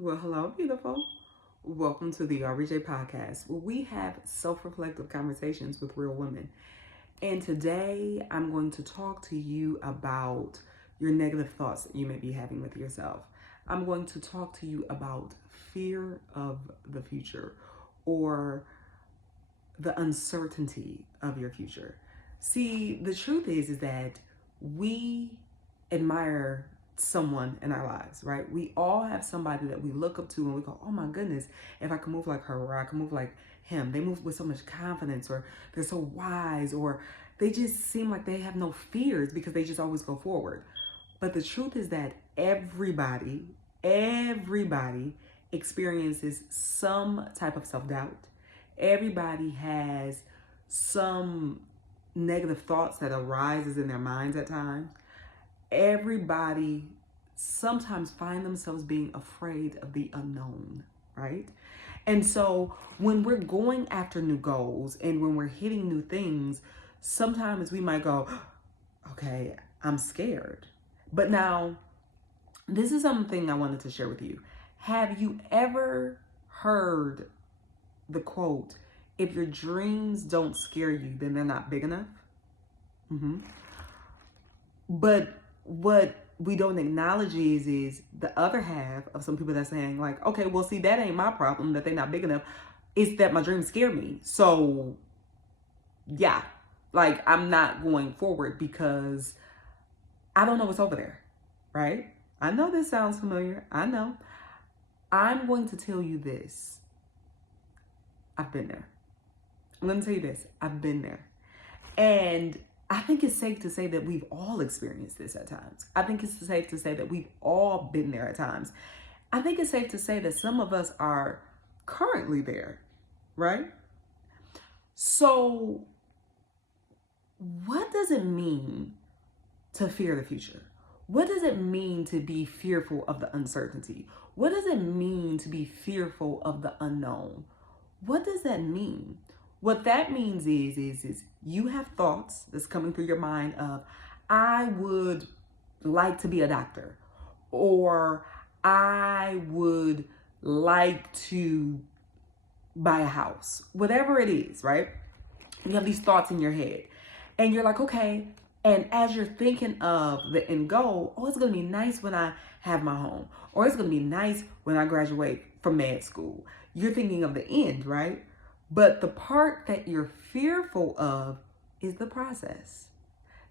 Well, hello, beautiful. Welcome to the RBJ podcast, where we have self reflective conversations with real women. And today I'm going to talk to you about your negative thoughts that you may be having with yourself. I'm going to talk to you about fear of the future or the uncertainty of your future. See, the truth is that we admire someone in our lives, right? We all have somebody that we look up to and we go, oh my goodness, if I could move like her or I could move like him. They move with so much confidence, or they're so wise, or they just seem like they have no fears because they just always go forward. But the truth is that everybody experiences some type of self-doubt. Everybody has some negative thoughts that arises in their minds at times. Everybody sometimes find themselves being afraid of the unknown, right? And so when we're going after new goals and when we're hitting new things, sometimes we might go, okay, I'm scared. But now, this is something I wanted to share with you. Have you ever heard the quote, if your dreams don't scare you, then they're not big enough? Mm-hmm. But what we don't acknowledge is the other half of some people that's saying like, okay, well, see, that ain't my problem that they're not big enough. It's that my dreams scare me. So yeah, like I'm not going forward because I don't know what's over there, right? I know this sounds familiar. I know. I'm going to tell you this. I've been there. I'm going to tell you this. I've been there. And I think it's safe to say that we've all experienced this at times. I think it's safe to say that we've all been there at times. I think it's safe to say that some of us are currently there, right? So, what does it mean to fear the future? What does it mean to be fearful of the uncertainty? What does it mean to be fearful of the unknown? What does that mean? What that means is you have thoughts that's coming through your mind of, I would like to be a doctor, or I would like to buy a house, whatever it is, right? You have these thoughts in your head and you're like, okay. And as you're thinking of the end goal, oh, it's going to be nice when I have my home, or it's going to be nice when I graduate from med school. You're thinking of the end, right? But the part that you're fearful of is the process.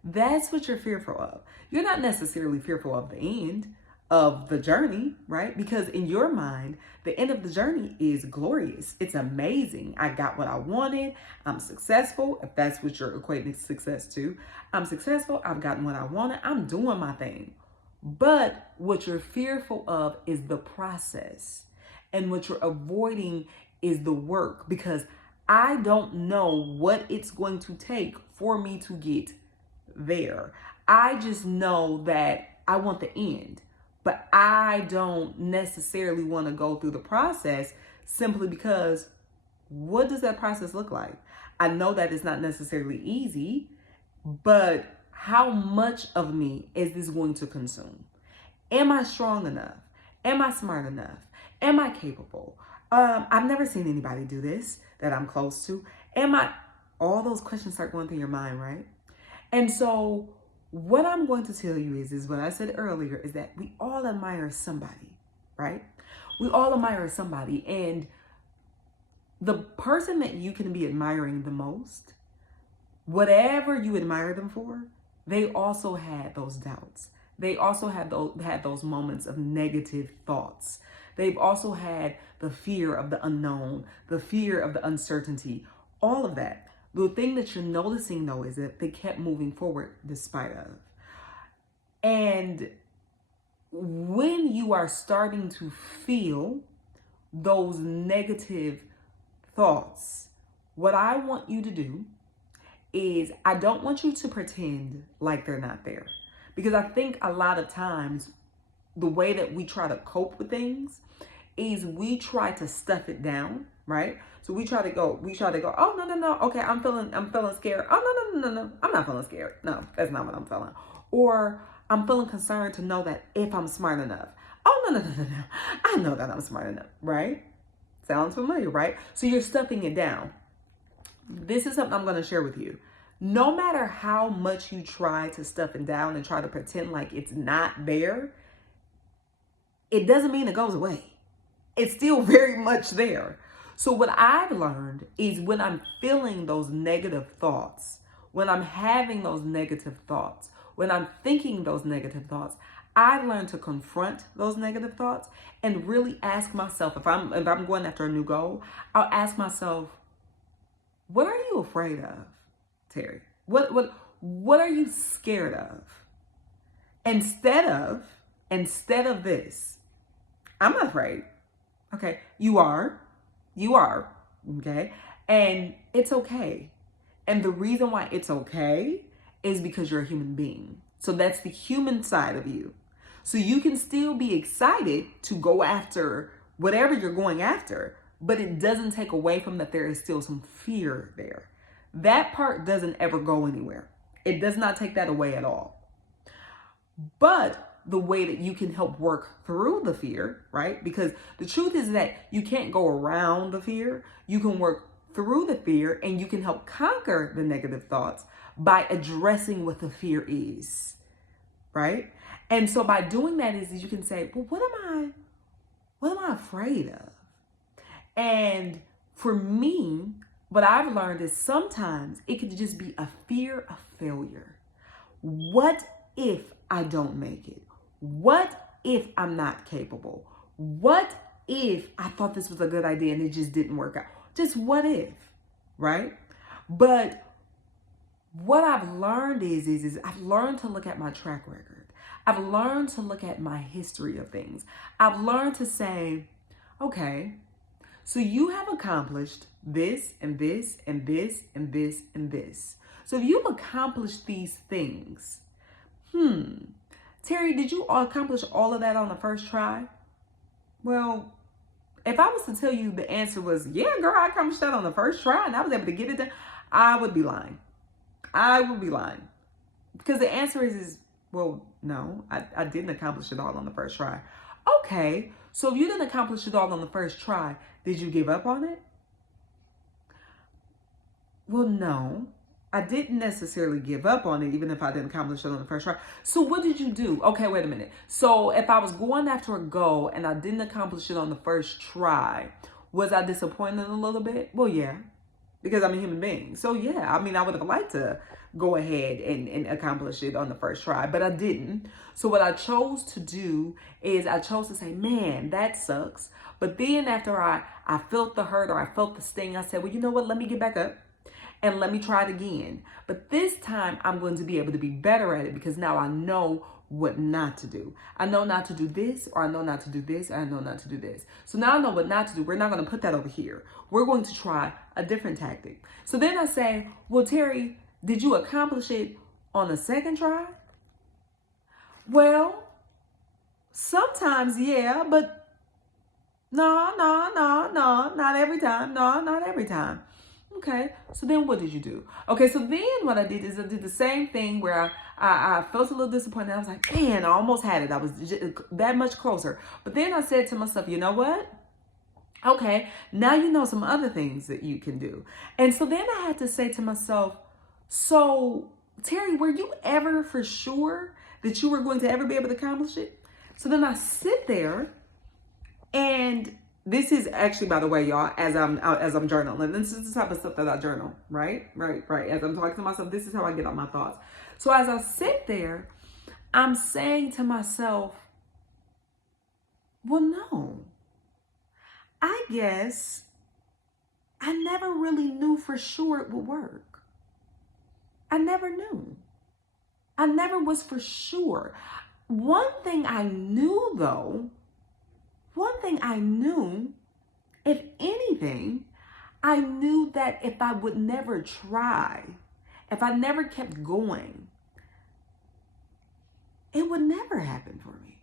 That's what you're fearful of. You're not necessarily fearful of the end of the journey, right? Because in your mind, the end of the journey is glorious. It's amazing. I got what I wanted. I'm successful, if that's what you're equating success to. I'm successful. I've gotten what I wanted. I'm doing my thing. But what you're fearful of is the process. And what you're avoiding is the work, because I don't know what it's going to take for me to get there. I just know that I want the end, but I don't necessarily want to go through the process simply because what does that process look like? I know that it's not necessarily easy, but how much of me is this going to consume? Am I strong enough? Am I smart enough? Am I capable? I've never seen anybody do this that I'm close to. All those questions start going through your mind, right? And so what I'm going to tell you is what I said earlier, is that we all admire somebody, right? We all admire somebody. And the person that you can be admiring the most, whatever you admire them for, they also had those doubts. They also had those moments of negative thoughts. They've also had the fear of the unknown, the fear of the uncertainty, all of that. The thing that you're noticing, though, is that they kept moving forward despite of. And when you are starting to feel those negative thoughts, what I want you to do is, I don't want you to pretend like they're not there. Because I think a lot of times the way that we try to cope with things is we try to stuff it down, right? So we try to go, oh, no. Okay, I'm feeling scared. Oh, no. I'm not feeling scared. No, that's not what I'm feeling. Or I'm feeling concerned to know that if I'm smart enough. Oh, no. I know that I'm smart enough, right? Sounds familiar, right? So you're stuffing it down. This is something I'm going to share with you. No matter how much you try to stuff it down and try to pretend like it's not there, it doesn't mean it goes away. It's still very much there. So what I've learned is when I'm feeling those negative thoughts, when I'm having those negative thoughts, when I'm thinking those negative thoughts, I've learned to confront those negative thoughts and really ask myself, if I'm going after a new goal, I'll ask myself, what are you afraid of, Teri? What are you scared of? Instead of this, I'm not afraid. Okay, you are, okay, and it's okay. And the reason why it's okay is because you're a human being. So that's the human side of you. So you can still be excited to go after whatever you're going after, but it doesn't take away from that there is still some fear there. That part doesn't ever go anywhere. It does not take that away at all. But the way that you can help work through the fear, right? Because the truth is that you can't go around the fear. You can work through the fear and you can help conquer the negative thoughts by addressing what the fear is, right? And so by doing that is you can say, well, what am I afraid of? And for me, what I've learned is sometimes it could just be a fear of failure. What if I don't make it? What if I'm not capable? What if I thought this was a good idea and it just didn't work out? Just what if, right? But what I've learned is I've learned to look at my track record. I've learned to look at my history of things. I've learned to say, okay, so you have accomplished this and this and this and this and this. So if you've accomplished these things, Teri, did you accomplish all of that on the first try? Well, if I was to tell you the answer was, yeah, girl, I accomplished that on the first try and I was able to get it done, I would be lying. I would be lying. Because the answer is well, no, I didn't accomplish it all on the first try. Okay, so if you didn't accomplish it all on the first try, did you give up on it? Well, no. I didn't necessarily give up on it, even if I didn't accomplish it on the first try. So what did you do? Okay, wait a minute. So if I was going after a goal and I didn't accomplish it on the first try, was I disappointed a little bit? Well, yeah, because I'm a human being. So yeah, I mean, I would have liked to go ahead and accomplish it on the first try, but I didn't. So what I chose to do is I chose to say, man, that sucks. But then after I felt the hurt or I felt the sting, I said, well, you know what? Let me get back up. And let me try it again. But this time I'm going to be able to be better at it because now I know what not to do. I know not to do this, or I know not to do this, or I know not to do this. So now I know what not to do. We're not going to put that over here. We're going to try a different tactic. So then I say, well, Teri, did you accomplish it on the second try? Well, sometimes, yeah, but no, not every time. No, not every time. Okay, so then what did you do? Okay, so then what I did is I did the same thing where I felt a little disappointed. I was like, man, I almost had it. I was just that much closer. But then I said to myself, you know what? Okay, now you know some other things that you can do. And so then I had to say to myself, so Teri, were you ever for sure that you were going to ever be able to accomplish it? So then I sit there and this is actually, by the way, y'all, as I'm journaling. This is the type of stuff that I journal, right? As I'm talking to myself, this is how I get all my thoughts. So as I sit there, I'm saying to myself, well, no, I guess I never really knew for sure it would work. I never knew. I never was for sure. One thing I knew, though, if anything, I knew that if I would never try, if I never kept going, it would never happen for me.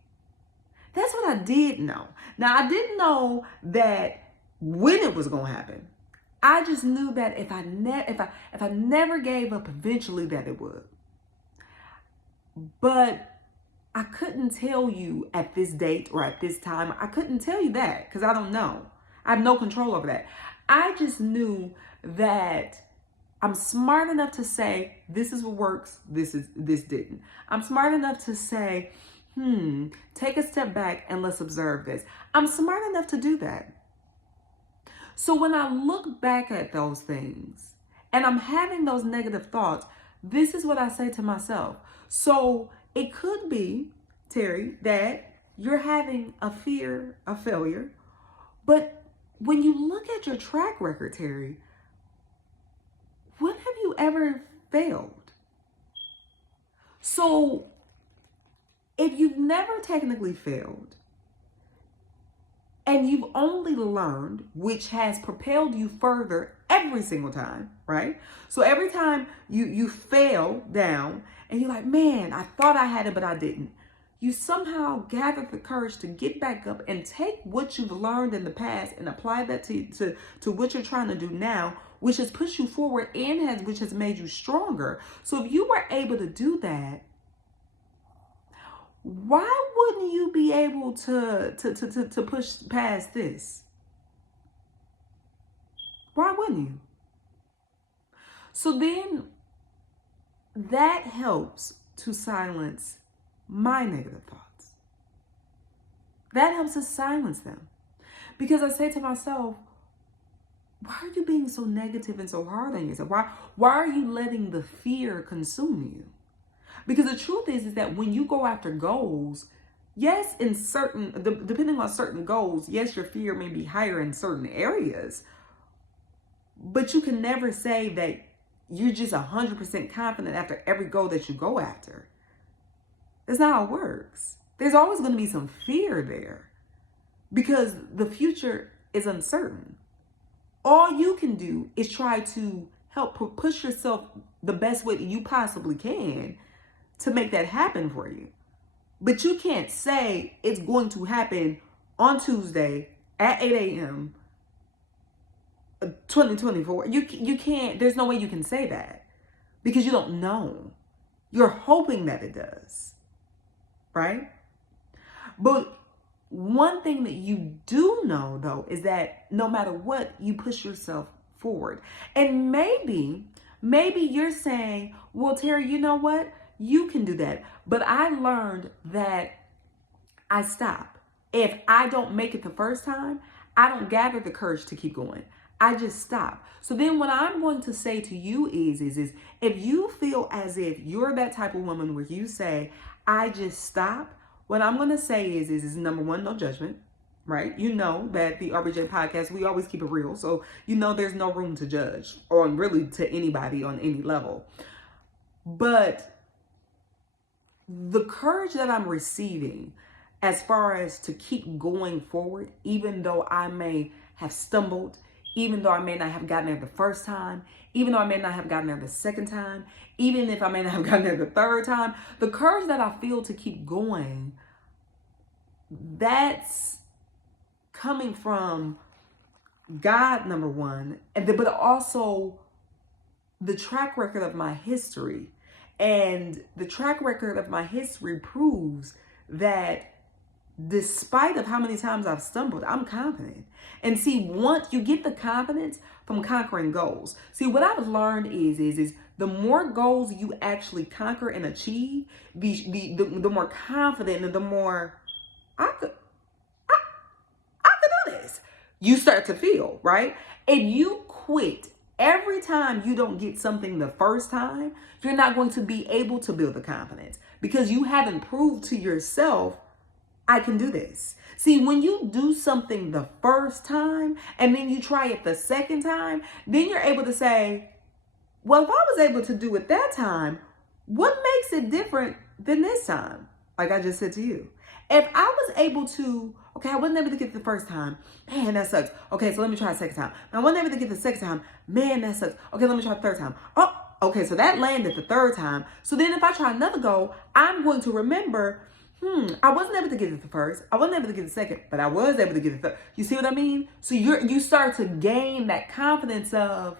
That's what I did know. Now, I didn't know that when it was going to happen. I just knew that if I never gave up, eventually that it would. But I couldn't tell you at this date or at this time. I couldn't tell you that because I don't know. I have no control over that. I just knew that I'm smart enough to say, this is what works, this didn't. I'm smart enough to say, take a step back and let's observe this. I'm smart enough to do that. So when I look back at those things and I'm having those negative thoughts, this is what I say to myself. So it could be, Teri, that you're having a fear of failure, but when you look at your track record, Teri, when have you ever failed? So if you've never technically failed and you've only learned, which has propelled you further every single time, right? So every time you fail down and you're like, man, I thought I had it, but I didn't. You somehow gather the courage to get back up and take what you've learned in the past and apply that to what you're trying to do now, which has pushed you forward and which has made you stronger. So if you were able to do that, why wouldn't you be able to push past this? Why wouldn't you? So then that helps to silence my negative thoughts. That helps to silence them. Because I say to myself, why are you being so negative and so hard on yourself? Why are you letting the fear consume you? Because the truth is that when you go after goals, yes, depending on certain goals, yes, your fear may be higher in certain areas, but you can never say that you're just 100% confident after every goal that you go after. That's not how it works. There's always going to be some fear there because the future is uncertain. All you can do is try to help push yourself the best way that you possibly can to make that happen for you. But you can't say it's going to happen on Tuesday at 8 a.m. 2024. You can't, there's no way you can say that because you don't know. You're hoping that it does, right? But one thing that you do know, though, is that no matter what, you push yourself forward. And maybe you're saying, well, Teri, you know what? You can do that. But I learned that I stop. If I don't make it the first time, I don't gather the courage to keep going. I just stop. So then what I'm going to say to you is if you feel as if you're that type of woman where you say, I just stop, what I'm going to say is number one, no judgment, right? You know that the RBJ podcast, we always keep it real. So you know there's no room to judge or really to anybody on any level. But the courage that I'm receiving as far as to keep going forward, even though I may have stumbled, even though I may not have gotten there the first time, even though I may not have gotten there the second time, even if I may not have gotten there the third time, the courage that I feel to keep going, that's coming from God, number one, but also the track record of my history. And the track record of my history proves that despite of how many times I've stumbled, I'm confident. And see, once you get the confidence from conquering goals. See, what I've learned is the more goals you actually conquer and achieve, the more confident and the more I could do this, you start to feel, right? If you quit every time you don't get something the first time, you're not going to be able to build the confidence because you haven't proved to yourself, I can do this. See, when you do something the first time and then you try it the second time, then you're able to say, well, if I was able to do it that time, what makes it different than this time? Like I just said to you. If I was able to, okay, I wasn't able to get it the first time. Man, that sucks. Okay, so let me try the second time. I wasn't able to get the second time. Man, that sucks. Okay, let me try the third time. Oh, okay, so that landed the third time. So then if I try another goal, I'm going to remember, I wasn't able to get it the first. I wasn't able to get the second, but I was able to get it the third. You see what I mean? So you start to gain that confidence of,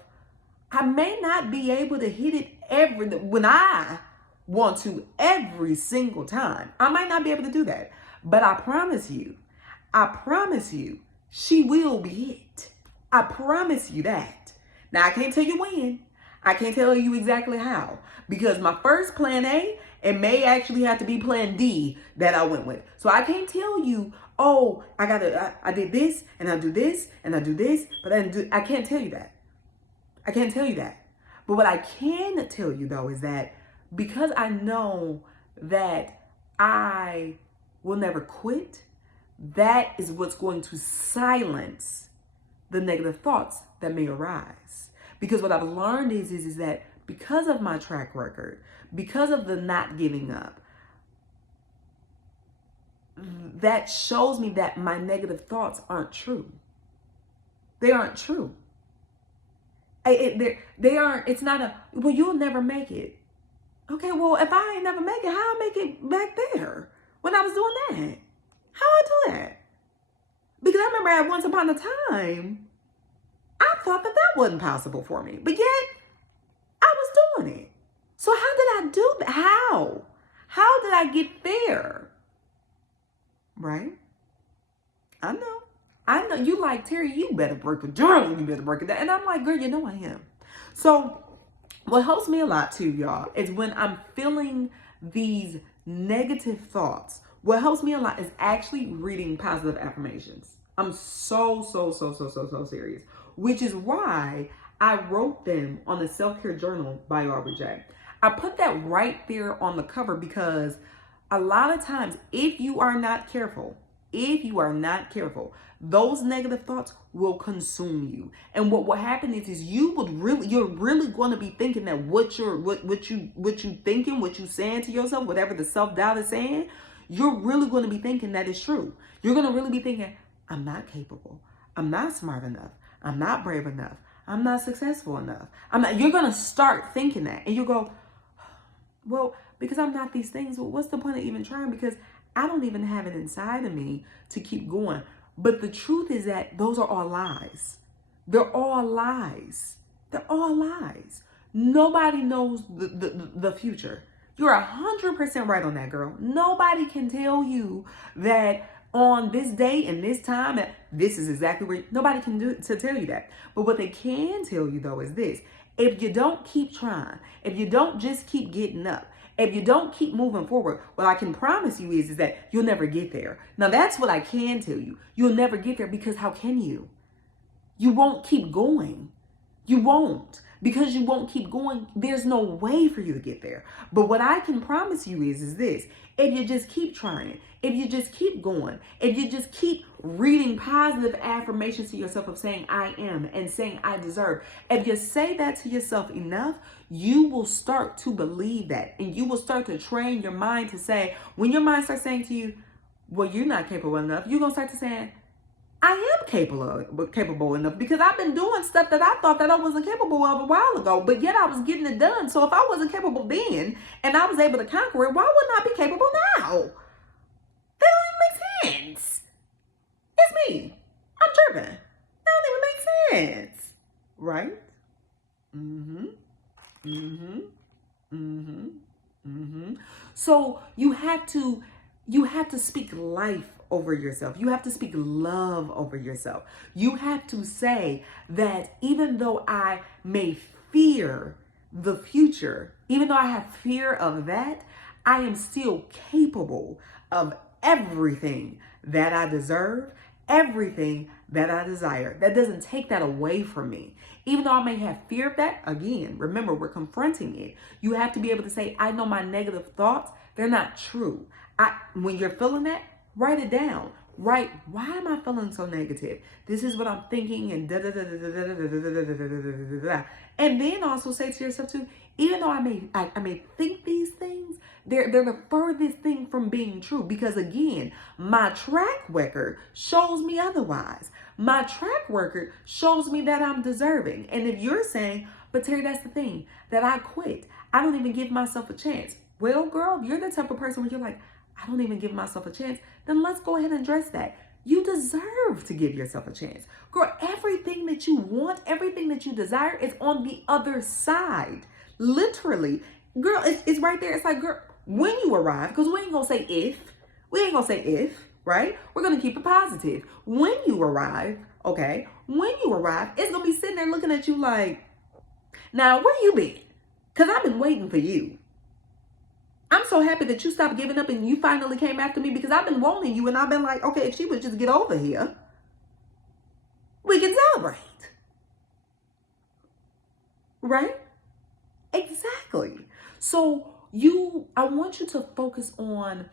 I may not be able to hit it when I want to every single time. I might not be able to do that, but I promise you, she will be it. I promise you that. Now, I can't tell you when. I can't tell you exactly how, because my first plan A, it may actually have to be plan D that I went with. So I can't tell you, oh, I did this and I do this and I do this, but I can't tell you that. I can't tell you that. But what I can tell you though is that because I know that I will never quit, that is what's going to silence the negative thoughts that may arise. Because what I've learned is that because of my track record, because of the not giving up, that shows me that my negative thoughts aren't true. They aren't true. They aren't, it's not well, you'll never make it. Okay, well, if I ain't never make it, how I make it back there when I was doing that? How I do that? Because I remember at once upon a time, I thought that wasn't possible for me, but yet I was doing it. So how did I do that? How did I get there? Right? I know. You like, Teri, you better break a journal. You better break it down. And I'm like, girl, you know I am. So what helps me a lot too, y'all, is when I'm feeling these negative thoughts. What helps me a lot is actually reading positive affirmations. I'm so serious, which is why I wrote them on the Self-Care Journal by Aubrey J. I put that right there on the cover because a lot of times, if you are not careful, those negative thoughts will consume you. And what will happen is you're really going to be thinking that what you thinking, what you saying to yourself, whatever the self-doubt is saying, you're really going to be thinking that is true. You're going to really be thinking, I'm not capable. I'm not smart enough. I'm not brave enough. I'm not successful enough. You're going to start thinking that. And you go, well, because I'm not these things, well, what's the point of even trying? Because I don't even have it inside of me to keep going. But the truth is that those are all lies. They're all lies. They're all lies. Nobody knows the future. You're 100% right on that, girl. Nobody can tell you that on this day and this time, this is exactly where nobody can do to tell you that. But what they can tell you though is this: if you don't keep trying, if you don't just keep getting up, if you don't keep moving forward, what I can promise you is that you'll never get there. Now that's what I can tell you. You'll never get there because how can you? You won't keep going. You won't. Because you won't keep going, there's no way for you to get there. But what I can promise you is this: if you just keep trying, if you just keep going, if you just keep reading positive affirmations to yourself of saying I am and saying I deserve, if you say that to yourself enough, you will start to believe that. And you will start to train your mind to say, when your mind starts saying to you, well, you're not capable enough, you're going to start to say, I am capable enough, because I've been doing stuff that I thought that I wasn't capable of a while ago, but yet I was getting it done. So if I wasn't capable then and I was able to conquer it, why wouldn't I be capable now? That don't even make sense. It's me. I'm tripping. That don't even make sense. Right? So you have to speak life over yourself. You have to speak love over yourself. You have to say that even though I may fear the future, even though I have fear of that, I am still capable of everything that I deserve, everything that I desire. That doesn't take that away from me. Even though I may have fear of that, again, remember, we're confronting it. You have to be able to say, I know my negative thoughts, they're not true. When you're feeling that, write it down. Write, why am I feeling so negative? This is what I'm thinking, and da da da da da da da da da da da da. And then also say to yourself too, even though I may think these things, they're the furthest thing from being true. Because again, my track record shows me otherwise. My track record shows me that I'm deserving. And if you're saying, but Teri, that's the thing, that I quit, I don't even give myself a chance. Well, girl, if you're the type of person where you're like, I don't even give myself a chance, then let's go ahead and address that. You deserve to give yourself a chance. Girl, everything that you want, everything that you desire is on the other side. Literally, Girl, it's right there. It's like, girl, when you arrive, because we ain't gonna say if. We ain't gonna say if, right? We're gonna keep it positive. When you arrive, okay, when you arrive, it's gonna be sitting there looking at you like, now where you been? Because I've been waiting for you. I'm so happy that you stopped giving up and you finally came after me, because I've been wanting you, and I've been like, okay, if she would just get over here, we can celebrate. Right? Exactly. So I want you to focus on,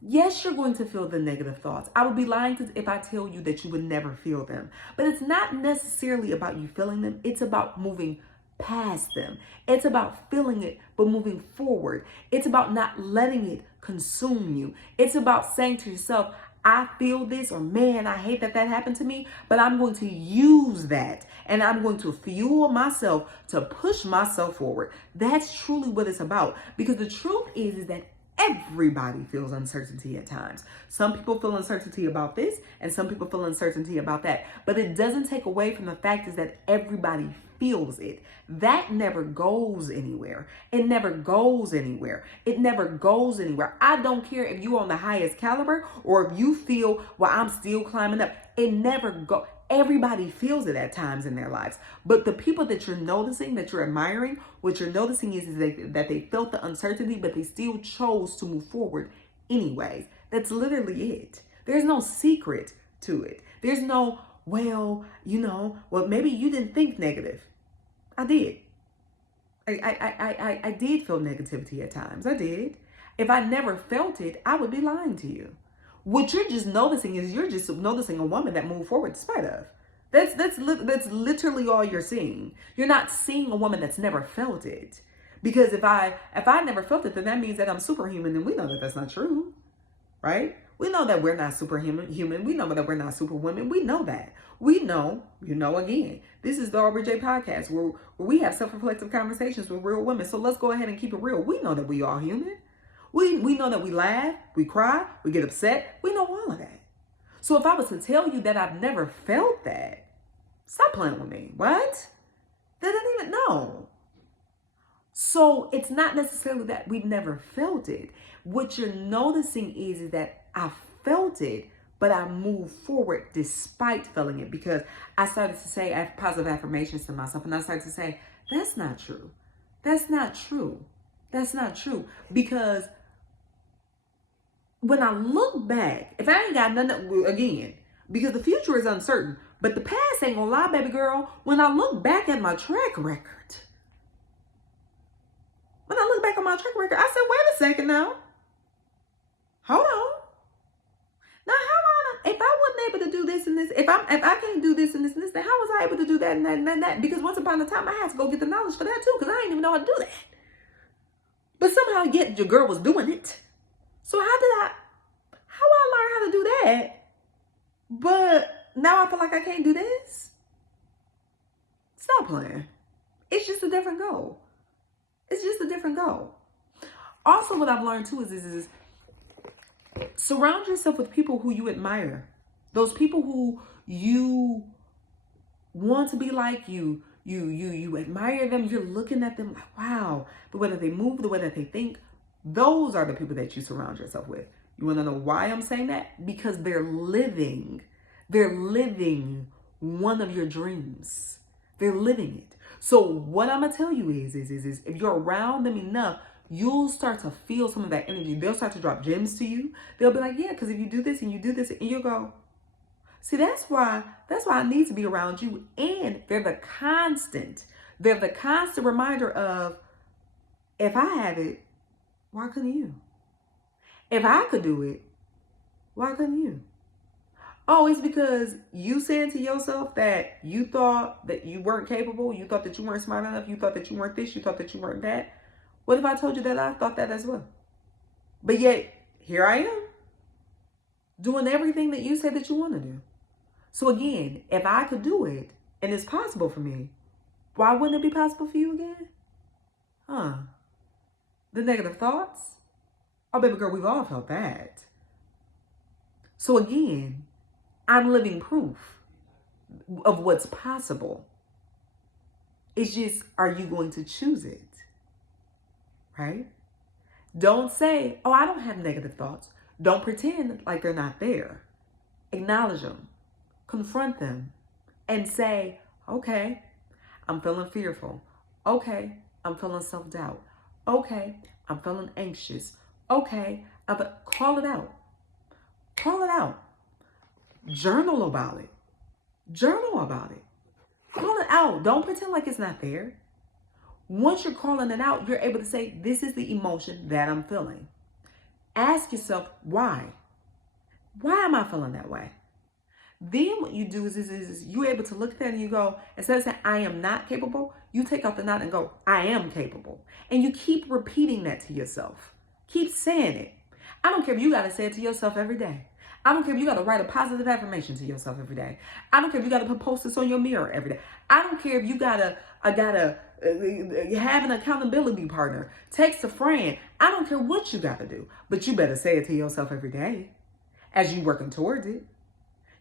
yes, you're going to feel the negative thoughts. I would be lying if I tell you that you would never feel them. But it's not necessarily about you feeling them. It's about moving past them. It's about feeling it, but moving forward. It's about not letting it consume you. It's about saying to yourself, I feel this, or man, I hate that happened to me, but I'm going to use that and I'm going to fuel myself to push myself forward. That's truly what it's about, because the truth is that everybody feels uncertainty at times. Some people feel uncertainty about this and some people feel uncertainty about that, but it doesn't take away from the fact is that everybody feels it. That never goes anywhere. It never goes anywhere. It never goes anywhere. I don't care if you're on the highest caliber or if you feel, well, I'm still climbing up. It never goes. Everybody feels it at times in their lives. But the people that you're noticing, that you're admiring, what you're noticing is that they felt the uncertainty, but they still chose to move forward anyways. That's literally it. There's no secret to it. There's no, well, maybe you didn't think negative. I did. I did feel negativity at times. I did. If I never felt it, I would be lying to you. What you're just noticing is you're just noticing a woman that moved forward despite of. That's literally all you're seeing. You're not seeing a woman that's never felt it. Because if I never felt it, then that means that I'm superhuman, and we know that that's not true, right? We know that we're not superhuman. We know that we're not superwomen. We know that. We know, again, this is the Aubrey J podcast where we have self-reflective conversations with real women. So let's go ahead and keep it real. We know that we are human. We know that we laugh, we cry, we get upset. We know all of that. So if I was to tell you that I've never felt that, stop playing with me. What? They didn't even know. So it's not necessarily that we've never felt it. What you're noticing is that I felt it, but I moved forward despite feeling it, because I started to say positive affirmations to myself, and I started to say, that's not true. That's not true. That's not true. Because when I look back, if I ain't got nothing, again, because the future is uncertain, but the past ain't gonna lie, baby girl. When I look back at my track record, I said, wait a second now. Hold on. Now, if I wasn't able to do this and this, if I can't do this and this and this, then how was I able to do that and that and that and that? Because once upon a time, I had to go get the knowledge for that too, because I didn't even know how to do that. But somehow, yet your girl was doing it. So how I learn how to do that? But now I feel like I can't do this. Stop playing. It's just a different goal. It's just a different goal. Also, what I've learned too is surround yourself with people who you admire. Those people who you want to be like you. You admire them. You're looking at them like, wow. The way that they move, the way that they think. Those are the people that you surround yourself with. You want to know why I'm saying that? Because they're living one of your dreams. They're living it. So what I'm going to tell you is if you're around them enough, you'll start to feel some of that energy. They'll start to drop gems to you. They'll be like, yeah, because if you do this and you do this, and you'll go, see, that's why I need to be around you. And they're the constant reminder of, if I have it, why couldn't you? If I could do it, why couldn't you? Oh, it's because you saying to yourself that you thought that you weren't capable, you thought that you weren't smart enough, you thought that you weren't this, you thought that you weren't that. What if I told you that I thought that as well? But yet, here I am, doing everything that you said that you want to do. So again, if I could do it, and it's possible for me, why wouldn't it be possible for you again? The negative thoughts? Oh, baby girl, we've all felt that. So again, I'm living proof of what's possible. It's just, are you going to choose it? right? Don't say, oh, I don't have negative thoughts. Don't pretend like they're not there. Acknowledge them, confront them, and say, okay, I'm feeling fearful. Okay, I'm feeling self-doubt. Okay, I'm feeling anxious. Okay, call it out. Call it out. Journal about it. Journal about it. Call it out. Don't pretend like it's not there. Once you're calling it out, you're able to say, this is the emotion that I'm feeling. Ask yourself, why? Why am I feeling that way? Then what you do is you're able to look at that and you go, instead of saying, I am not capable, you take out the not and go, I am capable. And you keep repeating that to yourself. Keep saying it. I don't care if you got to say it to yourself every day. I don't care if you got to write a positive affirmation to yourself every day. I don't care if you got to put post-its on your mirror every day. I don't care if you got to have an accountability partner, text a friend. I don't care what you got to do, but you better say it to yourself every day as you working towards it.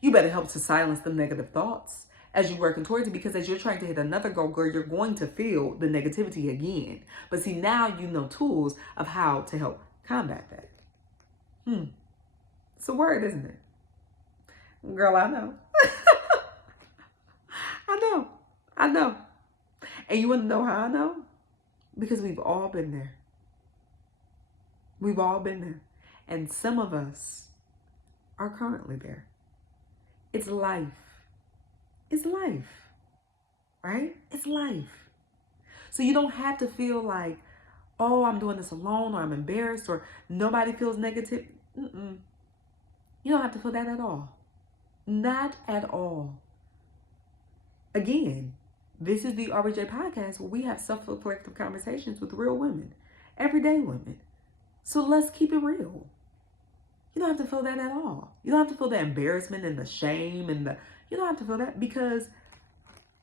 You better help to silence the negative thoughts as you're working towards it, because as you're trying to hit another goal, girl, you're going to feel the negativity again. But see, now you know tools of how to help combat that. It's a word, isn't it? Girl, I know. I know. And you want to know how I know? Because we've all been there. We've all been there. And some of us are currently there. It's life. It's life. Right? It's life. So you don't have to feel like, oh, I'm doing this alone, or I'm embarrassed, or nobody feels negative. You don't have to feel that at all. Not at all. Again, this is the RJ podcast where we have self-reflective conversations with real women, everyday women. So let's keep it real. You don't have to feel that at all. You don't have to feel the embarrassment and the shame and you don't have to feel that, because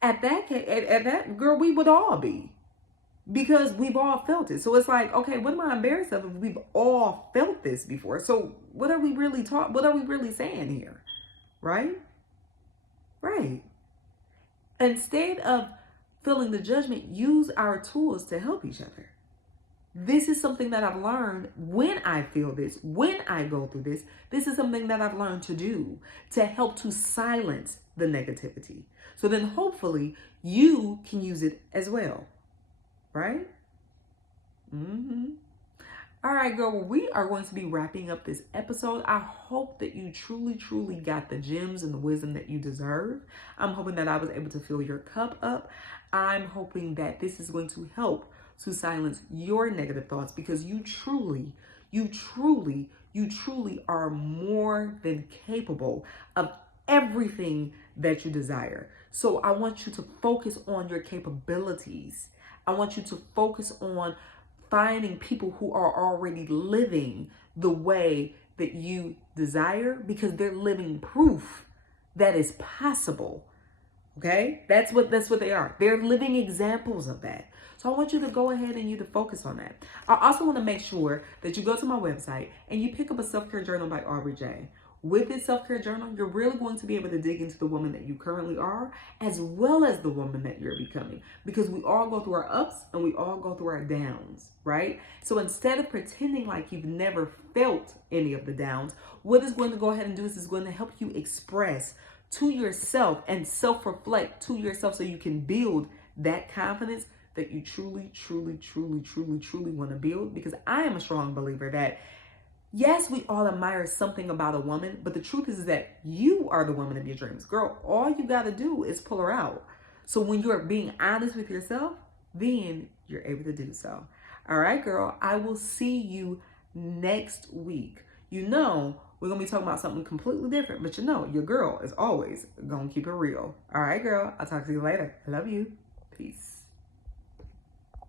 at that girl, we would all be, because we've all felt it. So it's like, okay, what am I embarrassed of if we've all felt this before? So what are we really what are we really saying here? Right? Right. Instead of feeling the judgment, use our tools to help each other. This is something that I've learned when I feel this, when I go through this. This is something that I've learned to do to help to silence the negativity. So then hopefully you can use it as well. Right? All right, girl, well, we are going to be wrapping up this episode. I hope that you truly, truly got the gems and the wisdom that you deserve. I'm hoping that I was able to fill your cup up. I'm hoping that this is going to help to silence your negative thoughts, because you truly are more than capable of everything that you desire. So I want you to focus on your capabilities. I want you to focus on finding people who are already living the way that you desire, because they're living proof that is possible. Okay? That's what they are. They're living examples of that. So I want you to go ahead and you to focus on that. I also want to make sure that you go to my website and you pick up a self-care journal by RJ. With this self-care journal, you're really going to be able to dig into the woman that you currently are, as well as the woman that you're becoming. Because we all go through our ups and we all go through our downs, right? So instead of pretending like you've never felt any of the downs, what it's going to go ahead and do is it's going to help you express to yourself and self-reflect to yourself, so you can build that confidence that you truly want to build. Because I am a strong believer that, yes, we all admire something about a woman, but the truth is that you are the woman of your dreams. Girl, all you got to do is pull her out. So when you're being honest with yourself, then you're able to do so. All right, girl, I will see you next week. You know, we're going to be talking about something completely different, but you know, your girl is always going to keep it real. All right, girl, I'll talk to you later. I love you. Peace.